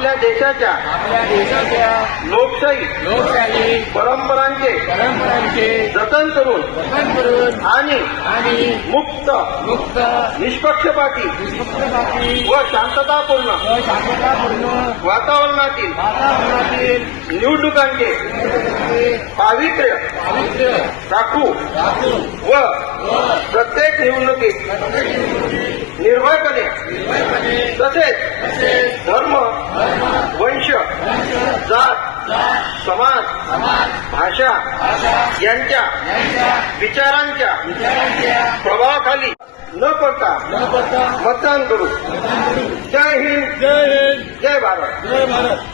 आपल्या देशाच्या लोकशाही परंपरांचे जतन करून आणि मुक्त निष्पक्षपाती व शांततापूर्ण वातावरणातील निवडणुकांचे पावित्र्य राखू व प्रत्येक निवडणुकीत निर्भयपणे तसेच धर्म वंश जात समाज भाषा यांच्या विचारांच्या प्रभावाखाली न पडता मतदान करू. जय हिंद, जय भारत.